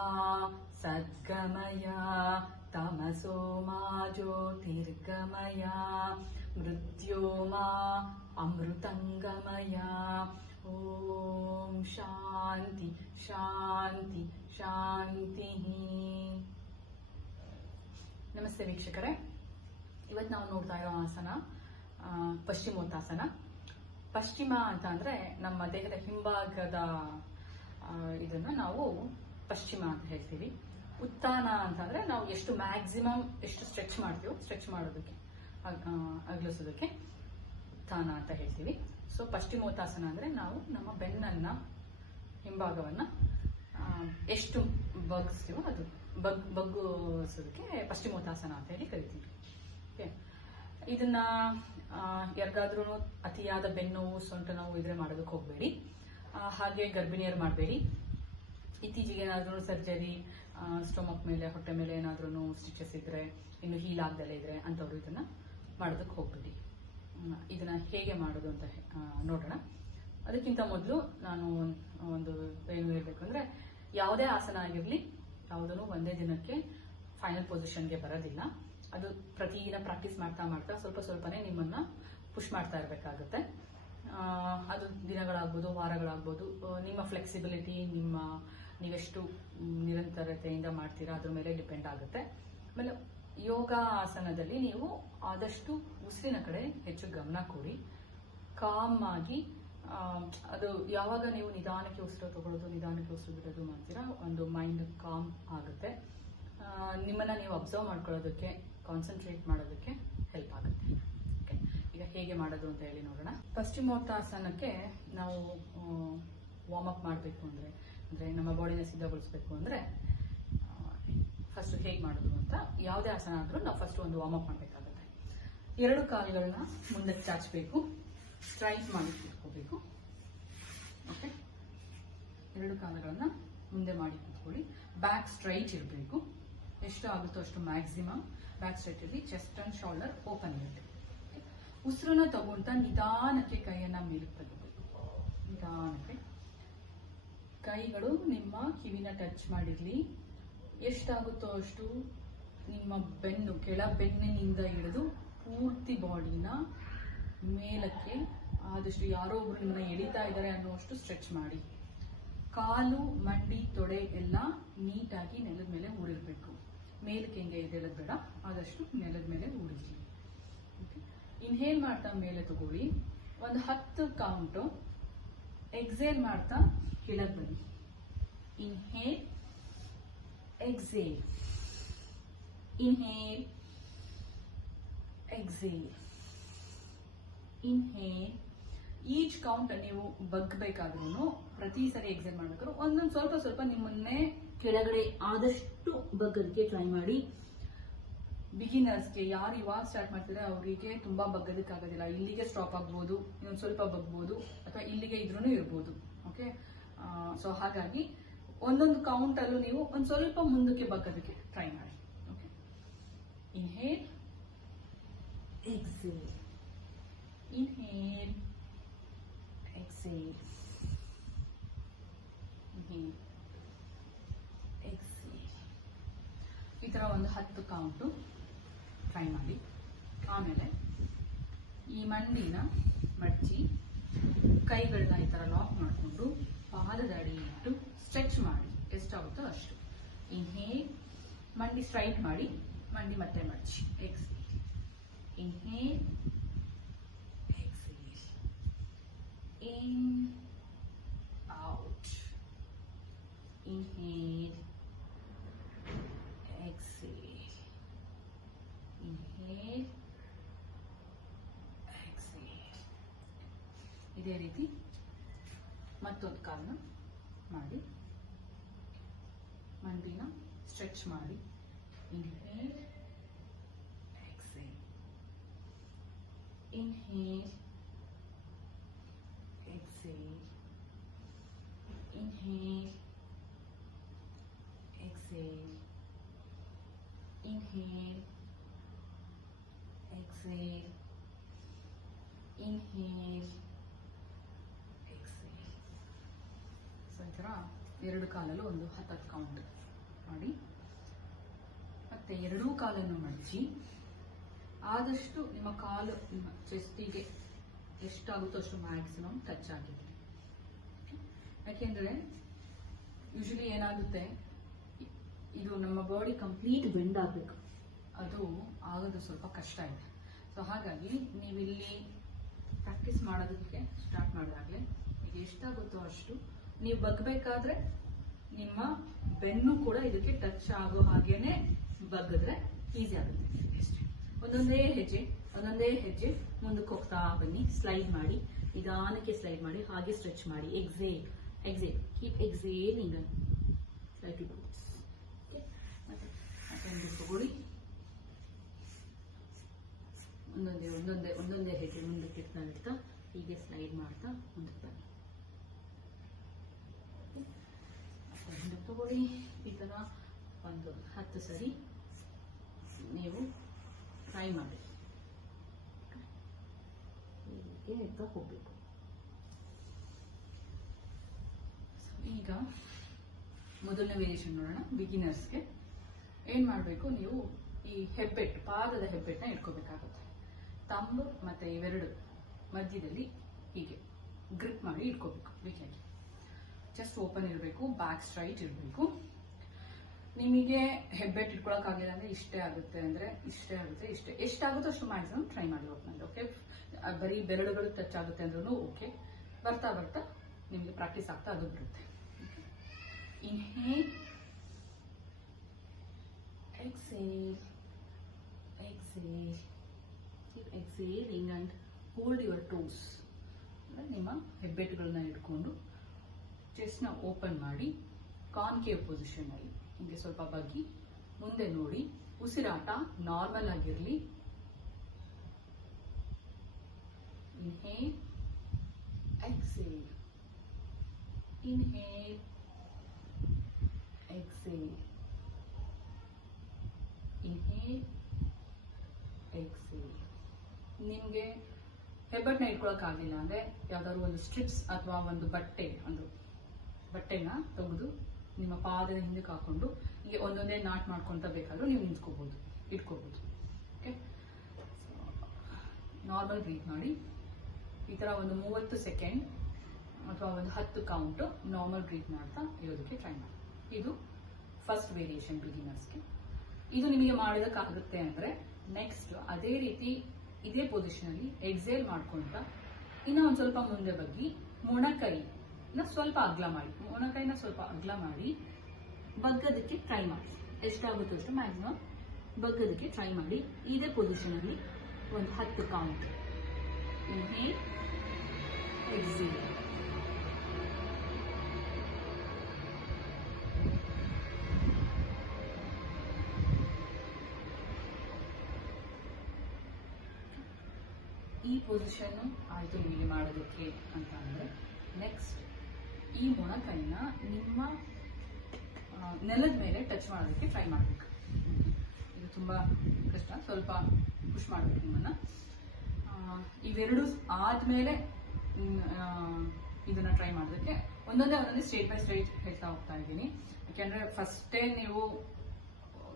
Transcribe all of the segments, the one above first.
मा सद्गमय तमसो मा ज्योतिर्गमय मृत्यो मा अमृतङ्गमय ॐ शान्ति शान्ति ಶಾಂತಿಃ ನಮಸ್ತೆ ವೀಕ್ಷಕರೇ ಇವತ್ತು ನಾವು ನೋಡ್ತಾ ಇರೋ ಆಸನ ಆ, ಪಶ್ಚಿಮೋತ್ತಾಸನ ಪಶ್ಚಿಮ ಅಂತ ಅಂದ್ರೆ ನಮ್ಮ ದೇಹದ ಹಿಂಭಾಗದ ಆ, ಇದನ್ನ ನಾವು ಪಶ್ಚಿಮ ಅಂತ ಹೇಳ್ತೀವಿ. ಉತ್ಥಾನ ಅಂತಂದ್ರೆ ನಾವು ಎಷ್ಟು ಮ್ಯಾಕ್ಸಿಮಮ್ ಎಷ್ಟು ಸ್ಟ್ರೆಚ್ ಮಾಡ್ತೀವೋ ಸ್ಟ್ರೆಚ್ ಮಾಡೋದಕ್ಕೆ ಅಗಲಿಸೋದಕ್ಕೆ ಉತ್ಥಾನ ಅಂತ ಹೇಳ್ತೀವಿ. ಸೊ ಪಶ್ಚಿಮೋತ್ತಾಸನ ಅಂದ್ರೆ ನಾವು ನಮ್ಮ ಬೆನ್ನನ್ನ, ಹಿಂಭಾಗವನ್ನ ಎಷ್ಟು ಬಗ್ಸ್ತೀವೋ ಅದು, ಬಗ್, ಬಗ್ಗಿಸೋದಕ್ಕೆ ಪಶ್ಚಿಮೋತ್ತಾಸನ ಅಂತ ಹೇಳಿ ಕರಿತೀವಿ. ಓಕೆ ಇದನ್ನ ಯಾರಿಗಾದ್ರೂ ಅತಿಯಾದ ಬೆನ್ನೋವು ಸೊಂಟ ನೋವು ಇದ್ರೆ ಮಾಡೋದಕ್ಕೆ ಹೋಗಬೇಡಿ. ಹಾಗೆ ಗರ್ಭಿಣಿಯರು ಮಾಡಬೇಡಿ. ಇತ್ತೀಚೆಗೆ ಏನಾದ್ರೂ ಸರ್ಜರಿ ಸ್ಟೊಮಕ್ ಮೇಲೆ, ಹೊಟ್ಟೆ ಮೇಲೆ ಏನಾದ್ರೂ ಸ್ಟಿಚಸ್ ಇದ್ರೆ, ಇನ್ನು ಹೀಲ್ ಆಗ್ದಲೇ ಇದ್ರೆ ಅಂತವ್ರು ಇದನ್ನ ಮಾಡೋದಕ್ಕೆ ಹೋಗ್ಬೇಡಿ. ಇದನ್ನ ಹೇಗೆ ಮಾಡೋದು ಅಂತ ನೋಡೋಣ. ಅದಕ್ಕಿಂತ ಮೊದಲು ನಾನು ಒಂದು ಏನು ಹೇಳ್ಬೇಕು ಅಂದ್ರೆ, ಯಾವುದೇ ಆಸನ ಆಗಿರಲಿ, ಯಾವುದನ್ನು ಒಂದೇ ದಿನಕ್ಕೆ ಫೈನಲ್ ಪೊಸಿಷನ್ಗೆ ಬರೋದಿಲ್ಲ. ಅದು ಪ್ರತಿದಿನ ಪ್ರಾಕ್ಟೀಸ್ ಮಾಡ್ತಾ ಮಾಡ್ತಾ ಸ್ವಲ್ಪ ಸ್ವಲ್ಪನೇ ನಿಮ್ಮನ್ನ ಪುಷ್ ಮಾಡ್ತಾ ಇರಬೇಕಾಗುತ್ತೆ. ಅದು ದಿನಗಳಾಗ್ಬೋದು, ವಾರಗಳಾಗ್ಬೋದು ನಿಮ್ಮ ಫ್ಲೆಕ್ಸಿಬಿಲಿಟಿ ನಿಮ್ಮ ನೀವೆಷ್ಟು ನಿರಂತರತೆಯಿಂದ ಮಾಡ್ತೀರಾ, ಅದ್ರ ಮೇಲೆ ಡಿಪೆಂಡ್ ಆಗುತ್ತೆ. ಆಮೇಲೆ ಯೋಗ ಆಸನದಲ್ಲಿ ನೀವು ಆದಷ್ಟು ಉಸಿರಿನ ಕಡೆ ಹೆಚ್ಚು ಗಮನ ಕೊಡಿ. ಕಾಮ್ ಆಗಿ ಅದು ಯಾವಾಗ ನೀವು ನಿಧಾನಕ್ಕೆ ಉಸಿರು ತಗೊಳ್ಳೋದು, ನಿಧಾನಕ್ಕೆ ಉಸಿರು ಬಿಡೋದು ಮಾಡ್ತೀರಾ, ಒಂದು ಮೈಂಡ್ ಕಾಮ್ ಆಗುತ್ತೆ. ನಿಮ್ಮನ್ನ ನೀವು ಅಬ್ಸರ್ವ್ ಮಾಡ್ಕೊಳ್ಳೋದಕ್ಕೆ, ಕಾನ್ಸಂಟ್ರೇಟ್ ಮಾಡೋದಕ್ಕೆ ಹೆಲ್ಪ್ ಆಗುತ್ತೆ. ಓಕೆ, ಈಗ ಹೇಗೆ ಮಾಡೋದು ಅಂತ ಹೇಳಿ ನೋಡೋಣ. ಪಶ್ಚಿಮೋತ್ತಾಸನಕ್ಕೆ ನಾವು ವಾರ್ಮ್ ಅಪ್ ಮಾಡಬೇಕು ಅಂದ್ರೆ ಅಂದ್ರೆ ನಮ್ಮ ಬಾಡಿನ ಸಿದ್ಧಗೊಳಿಸಬೇಕು ಅಂದ್ರೆ ಫಸ್ಟ್ ಹೇಗೆ ಮಾಡೋದು ಅಂತ ಯಾವುದೇ ಆಸನ ಆದ್ರೂ ನಾವು ಫಸ್ಟ್ ಒಂದು ವಾರ್ಮ್ ಅಪ್ ಮಾಡಬೇಕಾಗುತ್ತೆ. ಎರಡು ಕಾಲುಗಳನ್ನ ಮುಂದಕ್ಕೆ ಚಾಚಬೇಕು ಸ್ಟ್ರೈಟ್ ಮಾಡಿ ಕೂತ್ಕೋಬೇಕು. ಓಕೆ ಎರಡು ಕಾಲುಗಳನ್ನ ಮುಂದೆ ಮಾಡಿ ಕೂತ್ಕೊಳ್ಳಿ. ಬ್ಯಾಕ್ ಸ್ಟ್ರೈಟ್ ಇರಬೇಕು. ಎಷ್ಟು ಆಗುತ್ತೋ ಅಷ್ಟು ಮ್ಯಾಕ್ಸಿಮಮ್ ಬ್ಯಾಕ್ ಸ್ಟ್ರೈಟ್ ಇರಲಿ ಚೆಸ್ಟ್ ಅಂಡ್ ಶೋಲ್ಡರ್ ಓಪನ್ ಇರಬೇಕು ಉಸಿರನ್ನ ತಗೊಂತ ನಿಧಾನಕ್ಕೆ ಕೈಯನ್ನ ಮೇಲಕ್ಕೆ ತಗೋಬೇಕು. ನಿಧಾನಕ್ಕೆ. ಕೈಗಳು ನಿಮ್ಮ ಕಿವಿನ ಟಚ್ ಮಾಡಿರಲಿ. ಎಷ್ಟಾಗುತ್ತೋ ಅಷ್ಟು ನಿಮ್ಮ ಬೆನ್ನು, ಕೆಳ ಬೆನ್ನಿನಿಂದ ಹಿಡಿದು ಪೂರ್ತಿ ಬಾಡಿನ ಮೇಲಕ್ಕೆ ಆದಷ್ಟು ಯಾರೋ ಒಬ್ರು ನಿಮ್ಮನ್ನ ಎಳಿತಾ ಇದ್ದಾರೆ ಅನ್ನೋಷ್ಟು ಸ್ಟ್ರೆಚ್ ಮಾಡಿ. ಕಾಲು, ಮಂಡಿ, ತೊಡೆ ಎಲ್ಲ ನೀಟಾಗಿ ನೆಲದ ಮೇಲೆ ಊರಿರ್ಬೇಕು. ಮೇಲಕ್ಕೆ ಹೆಂಗೆ ಎದ್ದೇಳೋದು ಬೇಡ. ಆದಷ್ಟು ನೆಲದ ಮೇಲೆ ಊರಿರ್ಲಿ. ಇನ್ಹೇಲ್ ಮಾಡ್ತಾ ಮೇಲೆ ತಗೊಳ್ಳಿ ಒಂದು ಹತ್ತು ಕೌಂಟು ಎಕ್ಸೇಲ್ ಮಾಡ್ತಾ ಕೆಳಗೆ ಬನ್ನಿ. Inhale exhale inhale exhale inhale each count ನೀವು ಬಗ್ಬೇಕಾದ್ರೂ ಪ್ರತಿ ಸರಿ ಎಕ್ಸೇಲ್ ಮಾಡ್ಬೇಕಾದ್ರೆ ಒಂದೊಂದು ಸ್ವಲ್ಪ ಸ್ವಲ್ಪ ನಿಮ್ಮನ್ನೇ ಕೆಳಗಡೆ ಆದಷ್ಟು ಬಗ್ಗದಕ್ಕೆ ಟ್ರೈ ಮಾಡಿ. ಬಿಗಿನರ್ಸ್ಗೆ ಯಾರು ಇವಾಗ ಸ್ಟಾರ್ಟ್ ಮಾಡ್ತಾರೆ ಅವರಿಗೆ ತುಂಬಾ ಬಗ್ಗದಕ್ಕಾಗೋದಿಲ್ಲ. ಇಲ್ಲಿಗೆ ಸ್ಟಾಪ್ ಆಗ್ಬೋದು ಇನ್ನೊಂದು ಸ್ವಲ್ಪ ಬಗ್ಬೋದು ಅಥವಾ ಇಲ್ಲಿಗೆ ಇದ್ರೂ ಇರ್ಬೋದು ಓಕೆ ಸೊ ಹಾಗಾಗಿ ಒಂದೊಂದು ಕೌಂಟ್ ಅಲ್ಲೂ ನೀವು ಒಂದು ಸ್ವಲ್ಪ ಮುಂದಕ್ಕೆ ಬಗ್ಗೋದಕ್ಕೆ ಟ್ರೈ ಮಾಡಿ okay inhale exhale inhale exhale inhale exhale ಈ ತರ ಒಂದು ಹತ್ತು ಕೌಂಟು ಟ್ರೈ ಮಾಡಿ. ಆಮೇಲೆ ಈ ಮಂಡಿನ ಮಡಚಿ ಕೈಗಳನ್ನ ಈ ತರ ಲಾಕ್ ಮಾಡಿಕೊಂಡು ಪಾದದ ಅಡಿ ಇಟ್ಟು ಸ್ಟ್ರೆಚ್ ಮಾಡಿ ಎಷ್ಟಾಗುತ್ತೋ ಅಷ್ಟು. ಇನ್ಹೇಲ್ ಮಂಡಿ ಸ್ಟ್ರೈಟ್ ಮಾಡಿ, ಮಂಡಿ ಮತ್ತೆ ಮಡಚಿ. Exhale inhale exhale in out inhale exhale. Inhale. Exhale. ಇದೇ ರೀತಿ ಮತ್ತೊಂದು ಕಾಲನ್ನ ಮಾಡಿ. ಮಂಡಿನ ಸ್ಟ್ರೆಚ್ ಮಾಡಿ. Inhale exhale inhale exhale inhale exhale. Inhale exhale. Inhale exhale so ಈ ಥರ ಎರಡು ಕಾಲಲ್ಲೂ ಒಂದು ಹತ್ತತ್ತು ಕೌಂಟ್ ಮಾಡಿ. ಮತ್ತೆ ಎರಡೂ ಕಾಲನ್ನು ಮಡಚಿ, ಆದಷ್ಟು ನಿಮ್ಮ ಕಾಲು, ನಿಮ್ಮ ಚೆಸ್ಟಿಗೆ ಎಷ್ಟಾಗುತ್ತೋ ಅಷ್ಟು ಮ್ಯಾಕ್ಸಿಮಮ್ ಟಚ್ ಆಗಿದೆ ಯಾಕೆಂದ್ರೆ ಯೂಶಲಿ ಏನಾಗುತ್ತೆ, ಇದು ನಮ್ಮ ಬಾಡಿ ಕಂಪ್ಲೀಟ್ ಬೆಂಡ್ ಆಗಬೇಕು. ಅದು ಆಗೋದು ಸ್ವಲ್ಪ ಕಷ್ಟ ಇದೆ. ಸೊ ಹಾಗಾಗಿ ನೀವಿಲ್ಲಿ ಪ್ರಾಕ್ಟೀಸ್ ಮಾಡೋದಕ್ಕೆ ಸ್ಟಾರ್ಟ್ ಮಾಡಿದಾಗಲೇ ಈಗ ಎಷ್ಟಾಗುತ್ತೋ ಅಷ್ಟು ನೀವು ಬಗ್ಬೇಕಾದ್ರೆ ನಿಮ್ಮ ಬೆನ್ನು ಕೂಡ ಇದಕ್ಕೆ ಟಚ್ ಆಗೋ ಹಾಗೇನೆ ಬಗ್ಗಿದ್ರೆ ಈಸಿ ಆಗುತ್ತೆ. ಒಂದೊಂದೇ ಹೆಜ್ಜೆ ಒಂದೊಂದೇ ಹೆಜ್ಜೆ ಮುಂದಕ್ಕೆ ಹೋಗ್ತಾ ಬನ್ನಿ. ಸ್ಲೈಡ್ ಮಾಡಿ, ನಿಧಾನಕ್ಕೆ ಸ್ಲೈಡ್ ಮಾಡಿ, ಹಾಗೆ ಸ್ಟ್ರೆಚ್ ಮಾಡಿ. ಎಕ್ಸೇಲ್ ಎಕ್ಸೇಲ್ ಕೀಪ್ ಎಕ್ಸೇಲಿಂಗ್ ಮತ್ತೆ ಮತ್ತೆ ತಗೊಳ್ಳಿ ಒಂದೊಂದೇ ಒಂದೊಂದೇ ಒಂದೊಂದೇ ಹೆಜ್ಜೆ ಮುಂದಕ್ಕೆ ಇಡ್ತಾ ಇಡ್ತಾ ಹೀಗೆ ಸ್ಲೈಡ್ ಮಾಡ್ತಾ ಮುಂದಕ್ಕೆ ಬನ್ನಿ ಮತ್ತೆ ಹಿಂದಕ್ಕೆ ತಗೊಳ್ಳಿ ಈ ಥರ ಒಂದು ಹತ್ತು ಸರಿ ನೀವು ಟ್ರೈ ಮಾಡಿ ಹೀಗೆ ಹೋಗ್ಬೇಕು So, ಈಗ ಮೊದಲನೇ ವೇರಿಯೇಷನ್ ನೋಡೋಣ. ಬಿಗಿನರ್ಸ್ಗೆ ಏನು ಮಾಡಬೇಕು? ನೀವು ಈ ಹೆಬ್ಬೆಟ್ಟು ಪಾದದ ಹೆಬ್ಬೆಟ್ಟನ್ನ ಇಟ್ಕೋಬೇಕಾಗುತ್ತೆ. ತಂಬು ಮತ್ತೆ ಇವೆರಡು ಮಧ್ಯದಲ್ಲಿ ಹೀಗೆ ಗ್ರಿಪ್ ಮಾಡಿ ಇಟ್ಕೋಬೇಕು. ವೀಕೆಂಡ್ ಚೆಸ್ಟ್ ಓಪನ್ ಇರಬೇಕು ಬ್ಯಾಕ್ ಸ್ಟ್ರೈಟ್ ಇರಬೇಕು. ನಿಮಗೆ ಹೆಬ್ಬೆಟ್ ಇಟ್ಕೊಳಕ್ಕಾಗಿಲ್ಲ ಅಂದ್ರೆ ಇಷ್ಟೇ ಆಗುತ್ತೆ ಅಂದ್ರೆ ಇಷ್ಟೇ ಆಗುತ್ತೆ, ಇಷ್ಟೇ. ಎಷ್ಟಾಗುತ್ತೋ ಅಷ್ಟು ಮ್ಯಾಕ್ಸಿಮಮ್ ಟ್ರೈ ಮಾಡಿ ಒಟ್ಟಿನಲ್ಲಿ ಓಕೆ ಬರೀ ಬೆರಳುಗಳು ಟಚ್ ಆಗುತ್ತೆ ಅಂದ್ರೂ ಓಕೆ ಬರ್ತಾ ಬರ್ತಾ ನಿಮಗೆ ಪ್ರಾಕ್ಟೀಸ್ ಆಗ್ತಾ ಅದು ಬರುತ್ತೆ. Inhale exhale. Exhale. Keep exhaling and hold your toes. ನಿಮ್ಮ ಹೆಬ್ಬೆಟ್ಗಳನ್ನ ಇಟ್ಕೊಂಡು ಚೆಸ್ಟ್ನ ಓಪನ್ ಮಾಡಿ ಕಾನ್ಕೇವ್ ಪೊಸಿಷನ್ ಅಲ್ಲಿ. ಹಿಂಗೆ ಸ್ವಲ್ಪ ಬಗ್ಗಿ, ಮುಂದೆ ನೋಡಿ. ಉಸಿರಾಟ ನಾರ್ಮಲ್ ಆಗಿರಲಿ. ಇನ್ಹೇಲ್ ಎಕ್ಸೇಲ್ ನಿಮಗೆ ಹೆಬ್ಬೆಟ್ನ ಇಟ್ಕೊಳಕ್ಕಾಗಲಿಲ್ಲ ಅಂದ್ರೆ ಯಾವ್ದಾದ್ರು ಒಂದು ಸ್ಟ್ರಿಪ್ಸ್ ಅಥವಾ ಒಂದು ಬಟ್ಟೆ, ಒಂದು ಬಟ್ಟೆನ ತೆಗೆದು ನಿಮ್ಮ ಪಾದದ ಹಿಂದಕ್ಕೆ ಹಾಕೊಂಡು ಹೀಗೆ ಒಂದೊಂದೇ ನಾಟ್ ಮಾಡ್ಕೊಂತ ಬೇಕಾದ್ರೂ ನೀವು ನಿಂತ್ಕೋಬಹುದು ಇಟ್ಕೋಬಹುದು ಓಕೆ ನಾರ್ಮಲ್ ಬ್ರೀತ್ ಮಾಡಿ. ಈ ತರ ಒಂದು ಮೂವತ್ತು ಸೆಕೆಂಡ್ ಅಥವಾ ಒಂದು ಹತ್ತು ಕೌಂಟ್ ನಾರ್ಮಲ್ ಬ್ರೀತ್ ಮಾಡ್ತಾ ಇರೋದಕ್ಕೆ ಟ್ರೈ ಮಾಡಿ. ಇದು ಫಸ್ಟ್ ವೇರಿಯೇಷನ್ ಬಿಗಿನರ್ಸ್ಗೆ ಇದು ನಿಮಗೆ ಮಾಡೋದಕ್ಕಾಗುತ್ತೆ ಅಂದ್ರೆ ನೆಕ್ಸ್ಟ್ ಅದೇ ರೀತಿ ಇದೇ ಪೊಸಿಷನ್ ಅಲ್ಲಿ ಎಕ್ಸೇಲ್ ಮಾಡ್ಕೊಂತ ಇನ್ನ ಒಂದ್ ಸ್ವಲ್ಪ ಮುಂದೆ ಬಗ್ಗಿ ಮೊಣಕೈನ ಸ್ವಲ್ಪ ಅಗ್ಲ ಮಾಡಿ. ಒಣಕಾಯಿನ ಸ್ವಲ್ಪ ಅಗ್ಲ ಮಾಡಿ ಬಗ್ಗದಕ್ಕೆ ಟ್ರೈ ಮಾಡಿ. ಎಷ್ಟಾಗುತ್ತೋ ಅಷ್ಟು ಮ್ಯಾಕ್ಸಿಮಮ್ ಬಗ್ಗದಕ್ಕೆ ಟ್ರೈ ಮಾಡಿ. ಇದೇ ಪೊಸಿಷನ್ ಅಲ್ಲಿ ಒಂದು ಹತ್ತು ಕೌಂಟ್ ಇನ್ಹೇಲ್ ಎಕ್ಸೇಲ್ ಈ ಪೊಸಿಷನ್ ಆಯ್ತು, ಇಲ್ಲಿ ಮಾಡೋದಕ್ಕೆ ಅಂತ ನೆಕ್ಸ್ಟ್ ಈ ಮೊಣಕೈನ ನಿಮ್ಮ ನೆಲದ ಮೇಲೆ ಟಚ್ ಮಾಡೋದಕ್ಕೆ ಟ್ರೈ ಮಾಡಬೇಕು. ಇದು ತುಂಬಾ ಕಷ್ಟ. ಸ್ವಲ್ಪ ಖುಷ್ ಮಾಡಬೇಕು ನಿಮ್ಮನ್ನ. ಇವೆರಡು ಆದ್ಮೇಲೆ ಇದನ್ನ ಟ್ರೈ ಮಾಡೋದಕ್ಕೆ ಒಂದೊಂದೇ ಒಂದೊಂದೇ ಸ್ಟೇಟ್ ಬೈ ಸ್ಟೇಟ್ ಹೇಳ್ತಾ ಹೋಗ್ತಾ ಇದ್ದೀನಿ. ಯಾಕೆಂದ್ರೆ ಫಸ್ಟೇ ನೀವು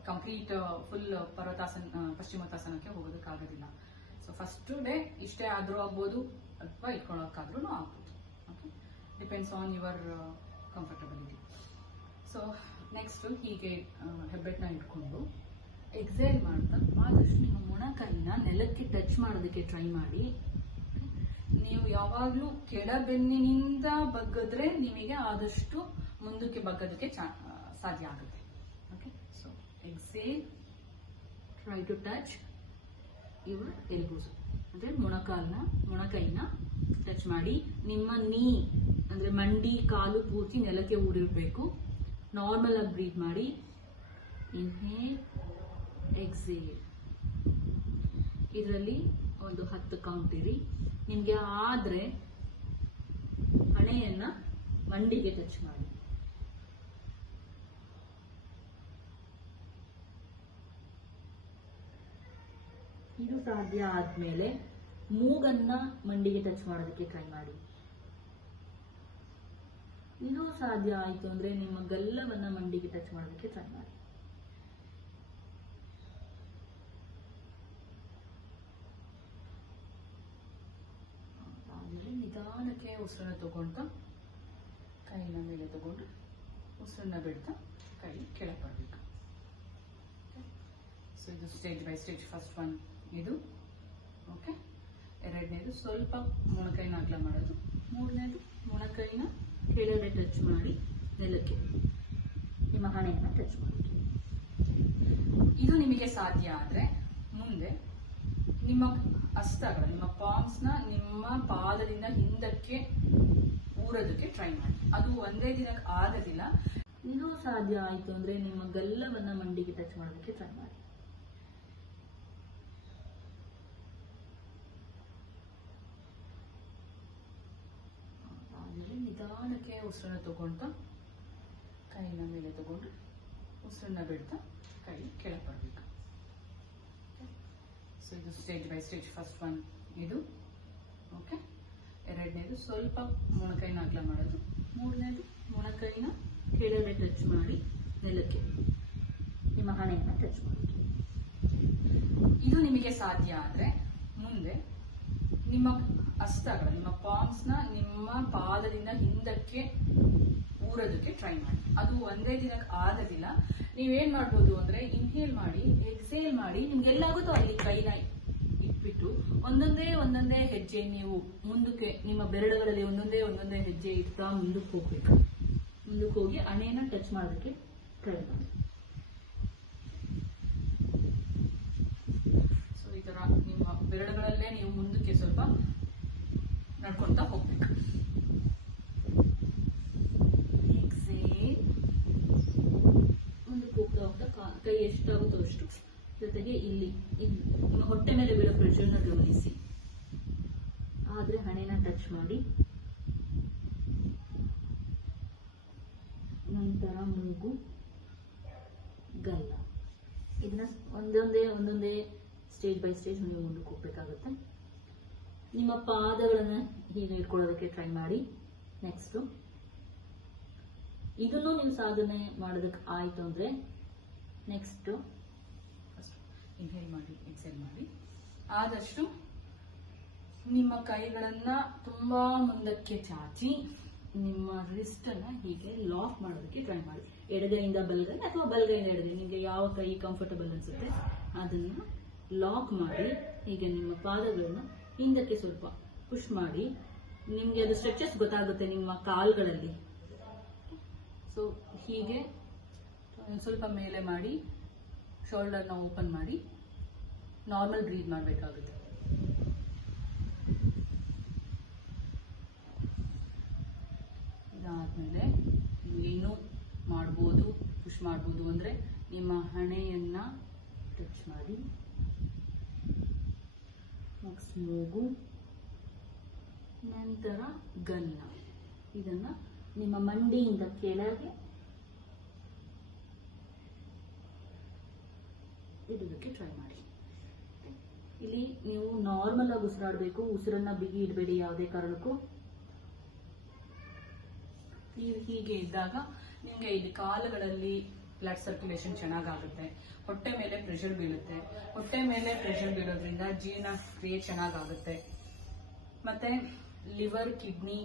ಕಂಪ್ಲೀಟ್ ಫುಲ್ ಪರ್ವತಾಸನ ಪಶ್ಚಿಮೋತ್ತಾಸನಕ್ಕೆ ಹೋಗೋದಕ್ಕಾಗೋದಿಲ್ಲ. ಸೊ ಫಸ್ಟ್ ಡೇ ಇಷ್ಟೇ ಆದ್ರೂ ಆಗ್ಬೋದು, ಅಥವಾ ಇಟ್ಕೊಳ್ಳೋಕ್ಕಾದ್ರೂ ಆಗ್ಬೋದು. Okay depends on your comfortability so next ಹೀಗೆ ಹೆಬ್ಬೆಟ್ಟನ್ನ ಇಟ್ಕೊಂಡು ಎಕ್ಸೈಲ್ ಮಾಡ್ತಾ ಆದಷ್ಟು ನಿಮ್ಮ ಮೊಣಕೈನ ನೆಲಕ್ಕೆ ಟಚ್ ಮಾಡೋದಕ್ಕೆ ಟ್ರೈ ಮಾಡಿ. ನೀವು ಯಾವಾಗಲೂ ಕೆಳಬೆನ್ನಿನಿಂದ ಬಗ್ಗಿದ್ರೆ ನಿಮಗೆ ಆದಷ್ಟು ಮುಂದಕ್ಕೆ ಬಗ್ಗೋದಕ್ಕೆ ಸಾಧ್ಯ ಆಗುತ್ತೆ. Okay so exhale try to touch your elbows ಅಂದ್ರೆ ಮೊಣಕಾಲ್ನ ಮೊಣಕೈನ ಟಚ್ ಮಾಡಿ. ನಿಮ್ಮ ನೀ ಅಂದ್ರೆ ಮಂಡಿ, ಕಾಲು ಪೂರ್ತಿ ನೆಲಕ್ಕೆ ಊರಿರಬೇಕು. ನಾರ್ಮಲ್ ಆಗಿ ಬ್ರೀತ್ ಮಾಡಿ. ಇನ್ಹೇಲ್ ಎಕ್ಸೇಲ್ ಇದರಲ್ಲಿ ಒಂದು ಹತ್ತು ಕೌಂಟ್ ಇರಿ. ನಿಮಗೆ ಆದ್ರೆ ಹಣೆಯನ್ನ ಮಂಡಿಗೆ ಟಚ್ ಮಾಡಿ. ಇದು ಸಾಧ್ಯ ಆದ್ಮೇಲೆ ಮೂಗನ್ನ ಮಂಡಿಗೆ ಟಚ್ ಮಾಡೋದಕ್ಕೆ ಟ್ರೈ ಮಾಡಿ. ಇದು ಸಾಧ್ಯ ಆಯಿತು ಅಂದ್ರೆ ನಿಮ್ಮ ಗಲ್ಲವನ್ನು ಮಂಡಿಗೆ ಟಚ್ ಮಾಡೋದಕ್ಕೆ ಟ್ರೈ ಮಾಡಿ. ನಿಧಾನಕ್ಕೆ ಉಸಿರನ್ನ ತಗೊಂಡು, ಕೈನ ಮೇಲೆ ತಗೊಂಡು ಉಸಿರನ್ನ ಬಿಡ್ತಾ ಕೈ ಕೆಳಗೆ ಬರಬೇಕು. ಸೊ ಇದು stage by stage first one ಇದು. ಓಕೆ ಎರಡನೇದು ಸ್ವಲ್ಪ ಮೊಣಕೈನ ಅಗಲ ಮಾಡೋದು. ಮೂರನೇದು ಮೊಣಕೈನ ಕೆಳಗಡೆ ಟಚ್ ಮಾಡಿ ನೆಲಕ್ಕೆ. ನಿಮ್ಮ ಹಣೆಯನ್ನು ಟಚ್ ಮಾಡಿ. ಇದು ನಿಮಗೆ ಸಾಧ್ಯ ಆದರೆ ಮುಂದೆ ನಿಮ್ಮ ಹಸ್ತಗಳು ನಿಮ್ಮ ಪಾಮ್ಸ್ನ ನ ನಿಮ್ಮ ಪಾದದಿಂದ ಹಿಂದಕ್ಕೆ ಊರೋದಕ್ಕೆ ಟ್ರೈ ಮಾಡಿ. ಅದು ಒಂದೇ ದಿನಕ್ಕೆ ಆಗೋದಿಲ್ಲ ಇದು ಸಾಧ್ಯ ಆಯಿತು ಅಂದರೆ ನಿಮ್ಮ ಗಲ್ಲವನ್ನು ಮಂಡಿಗೆ ಟಚ್ ಮಾಡೋದಕ್ಕೆ ಟ್ರೈ ಮಾಡಿ ಆಮೇಲೆ ನಿಧಾನಕ್ಕೆ ಉಸಿರನ್ನ ತಗೊಂಡು, ಕೈನ ಮೇಲೆ ತಗೊಂಡು ಉಸಿರನ್ನ ಬಿಡ್ತಾ ಕೈ ಕೆಳಗೆ ಬರಬೇಕು. ಸೊ ಇದು stage by stage first one ಇದು ಓಕೆ ಎರಡನೇದು ಸ್ವಲ್ಪ ಮೊಣಕೈನ ಅಗ್ಲ ಮಾಡೋದು. ಮೂರನೇದು ಮೊಣಕೈನ ಕೆಳಗಡೆ ಟಚ್ ಮಾಡಿ ನೆಲಕ್ಕೆ, ನಿಮ್ಮ ಹಣೆಯನ್ನ ಟಚ್ ಮಾಡಿ. ಇದು ನಿಮಗೆ ಸಾಧ್ಯ ಆದ್ರೆ ಮುಂದೆ ನಿಮ್ಮ ಹಸ್ತಗಳು ನಿಮ್ಮ ಪಾಮ್ಸ್ನ ನಿಮ್ಮ ಪಾದದಿಂದ ಹಿಂದಕ್ಕೆ ಊರೋದಕ್ಕೆ ಟ್ರೈ ಮಾಡಿ. ಅದು ಒಂದೇ ದಿನಕ್ಕೆ ಆಗೋದಿಲ್ಲ ನೀವೇನ್ ಮಾಡ್ಬೋದು ಅಂದ್ರೆ ಇನ್ಹೇಲ್ ಮಾಡಿ ಎಕ್ಸೇಲ್ ಮಾಡಿ, ನಿಮ್ಗೆಲ್ಲಾಗುತ್ತೋ ಅಲ್ಲಿ ಕೈನ ಇಟ್ಬಿಟ್ಟು ಒಂದೊಂದೇ ಒಂದೊಂದೇ ಹೆಜ್ಜೆ ನೀವು ಮುಂದಕ್ಕೆ, ನಿಮ್ಮ ಬೆರಳುಗಳಲ್ಲಿ ಒಂದೊಂದೇ ಒಂದೊಂದೇ ಹೆಜ್ಜೆ ಇಡ್ತಾ ಮುಂದಕ್ಕೆ ಹೋಗ್ಬೇಕು. ಮುಂದಕ್ಕೆ ಹೋಗಿ ಹಣೆಯನ್ನ ಟಚ್ ಮಾಡೋದಕ್ಕೆ ಟ್ರೈ ಮಾಡಿ ಸೊ ಈ ತರ ಬೆರಳುಗಳಲ್ಲೇ ನೀವು ಮುಂದಕ್ಕೆ ಸ್ವಲ್ಪ ನಡ್ಕೊಳ್ತಾ ಹೋಗ್ಬೇಕು. ಒಂದು ಕಾ- ಎಷ್ಟಾಗುತ್ತೋ ಅಷ್ಟು. ಜೊತೆಗೆ ಇಲ್ಲಿ ಇಲ್ಲಿ. ನಿಮ್ಮ ಹೊಟ್ಟೆ ಮೇಲೆ ಬೀಳೋ ಪ್ರೆಷರ್ನ ಗಮನಿಸಿ. ಆದ್ರೆ ಹಣೆನ ಟಚ್ ಮಾಡಿ ನಂತರ ಮೂಗು ಗಲ್ಲ ಇದನ್ನ ಒಂದೊಂದೇ ಒಂದೊಂದೇ ಸ್ಟೇಜ್ ನೀವು ಮುಂದಕ್ಕೆ ಹೋಗ್ಬೇಕಾಗುತ್ತೆ. ನಿಮ್ಮ ಪಾದಗಳನ್ನ ಹೀಗೆ ಇಟ್ಕೊಳ್ಳೋದಕ್ಕೆ ಟ್ರೈ ಮಾಡಿ. ನೆಕ್ಸ್ಟು ಇದನ್ನು ನೀವು ಸಾಧನೆ ಮಾಡೋದಕ್ಕೆ ಆಯ್ತು ಅಂದ್ರೆ ನೆಕ್ಸ್ಟ್ ಫಸ್ಟ್ ಇನ್ಹೇಲ್ ಮಾಡಿ ಎಕ್ಸೆಲ್ ಮಾಡಿ. ಆದಷ್ಟು ನಿಮ್ಮ ಕೈಗಳನ್ನ ತುಂಬಾ ಮುಂದಕ್ಕೆ ಚಾಚಿ ನಿಮ್ಮ ರಿಸ್ಟ್ ಅನ್ನ ಹೀಗೆ ಲಾಕ್ ಮಾಡೋದಕ್ಕೆ ಟ್ರೈ ಮಾಡಿ. ಎಡಗೈಯಿಂದ ಬಲಗೈ ಅಥವಾ ಬಲಗೈಯಿಂದ ಎಡಗೈ ನಿಮಗೆ ಯಾವ ಕೈ ಕಂಫರ್ಟಬಲ್ ಅನ್ಸುತ್ತೆ ಅದನ್ನ ಲಾಕ್ ಮಾಡಿ ಹೀಗೆ ನಿಮ್ಮ ಪಾದಗಳನ್ನು ಹಿಂದಕ್ಕೆ ಸ್ವಲ್ಪ ಪುಷ್ ಮಾಡಿ. ನಿಮ್ಗೆ ಅದು ಸ್ಟ್ರೆಚಸ್ ಗೊತ್ತಾಗುತ್ತೆ ನಿಮ್ಮ ಕಾಲ್ಗಳಲ್ಲಿ. ಸೊ ಹೀಗೆ ಸ್ವಲ್ಪ ಮೇಲೆ ಮಾಡಿ ಶೋಲ್ಡರ್ನ ಓಪನ್ ಮಾಡಿ ನಾರ್ಮಲ್ ಬ್ರೀತ್ ಮಾಡಬೇಕಾಗುತ್ತೆ. ಇದಾದ್ಮೇಲೆ ಏನು ಮಾಡ್ಬೋದು ಪುಷ್ ಮಾಡ್ಬೋದು ಅಂದ್ರೆ ನಿಮ್ಮ ಹಣೆಯನ್ನ ಟಚ್ ಮಾಡಿ. ನೆಕ್ಸ್ಟ್ ಮೂಗು ನಂತರ ಗನ್ನ. ಇದನ್ನ ನಿಮ್ಮ ಮಂಡಿಯಿಂದ ಕೆಳಗೆ ಇಡೋದಕ್ಕೆ ಟ್ರೈ ಮಾಡಿ. ಇಲ್ಲಿ ನೀವು ನಾರ್ಮಲ್ ಆಗಿ ಉಸಿರಾಡಬೇಕು, ಉಸಿರನ್ನ ಬಿಗಿ ಇಡಬೇಡಿ ಯಾವುದೇ ಕಾರಣಕ್ಕೂ. ನೀವು ಹೀಗೆ ಇದ್ದಾಗ ನಿಮಗೆ ಇಲ್ಲಿ ಕಾಲುಗಳಲ್ಲಿ ಬ್ಲಡ್ ಸರ್ಕ್ಯುಲೇಷನ್ ಚೆನ್ನಾಗಾಗುತ್ತೆ. ಹೊಟ್ಟೆ ಮೇಲೆ ಪ್ರೆಷರ್ ಬೀಳುತ್ತೆ. ಹೊಟ್ಟೆ ಮೇಲೆ ಪ್ರೆಷರ್ ಬೀಳೋದ್ರಿಂದ ಜೀರ್ಣ ಕ್ರಿಯೆ ಚೆನ್ನಾಗಾಗುತ್ತೆ. ಮತ್ತೆ liver kidney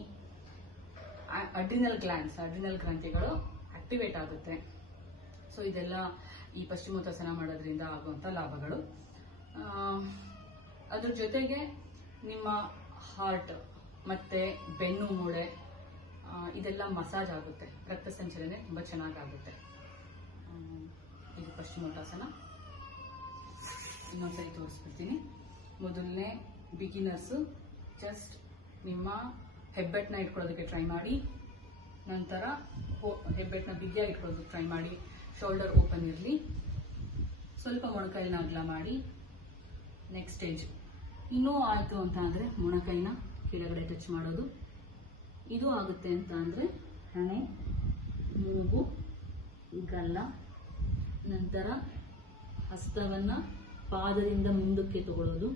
adrenal glands adrenal ಗ್ರಂಥಿಗಳು activate ಆಗುತ್ತೆ. ಸೊ ಇದೆಲ್ಲ ಈ ಪಶ್ಚಿಮೋತ್ತಾಸನ ಮಾಡೋದ್ರಿಂದ ಆಗುವಂಥ ಲಾಭಗಳು. ಅದ್ರ ಜೊತೆಗೆ ನಿಮ್ಮ ಹಾರ್ಟ್ ಮತ್ತೆ ಬೆನ್ನು, ಮೂಳೆ ಇದೆಲ್ಲ ಮಸಾಜ್ ಆಗುತ್ತೆ. ರಕ್ತ ಸಂಚಲನೆ ತುಂಬ ಚೆನ್ನಾಗಾಗುತ್ತೆ. ಇದು ಪಶ್ಚಿಮೋತ್ತಾಸನ ಇನ್ನೊಂದ್ಸರಿ ತೋರಿಸ್ಬಿಡ್ತೀನಿ. ಮೊದಲನೇ ಬಿಗಿನರ್ಸು ಜಸ್ಟ್ ನಿಮ್ಮ ಹೆಬ್ಬೆಟ್ನ ಇಟ್ಕೊಳ್ಳೋದಕ್ಕೆ ಟ್ರೈ ಮಾಡಿ. ನಂತರ ಹೋ- ಹೆಬ್ಬೆಟ್ನ ಬಿಗಿಯಾಗಿ ಇಟ್ಕೊಳ್ಳೋದಕ್ಕೆ ಟ್ರೈ ಮಾಡಿ. ಶೋಲ್ಡರ್ ಓಪನ್ ಇರಲಿ. ಸ್ವಲ್ಪ ಮೊಣಕೈನ ಅಗ್ಲ ಮಾಡಿ. ನೆಕ್ಸ್ಟ್ ಸ್ಟೇಜ್ ಇನ್ನೂ ಆಯಿತು ಅಂತ ಅಂದರೆ ಮೊಣಕೈನ ಕೆಳಗಡೆ ಟಚ್ ಮಾಡೋದು. ಇದು ಆಗುತ್ತೆ ಅಂತ ಅಂದರೆ ಹಣೆ, ಮೂಗು, ಗಲ್ಲ ನಂತರ ಹಸ್ತವನ್ನ ಪಾದದಿಂದ ಮುಂದಕ್ಕೆ ತಗೊಳ್ಳೋದು.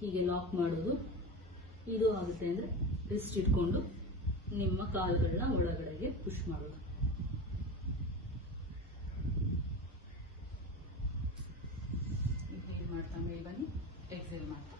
ಹೀಗೆ ಲಾಕ್ ಮಾಡೋದು. ಇದು ಆಗುತ್ತೆ ಅಂದ್ರೆ ರಿಸ್ಟ್ ಇಟ್ಕೊಂಡು ನಿಮ್ಮ ಕಾಲುಗಳನ್ನ ಒಳಗಡೆಗೆ ಪುಷ್ ಮಾಡೋದು. ಮಾಡ್ತಾ ಬನ್ನಿ? ಎಕ್ಸೈಲ್ ಮಾಡ್ತಾ.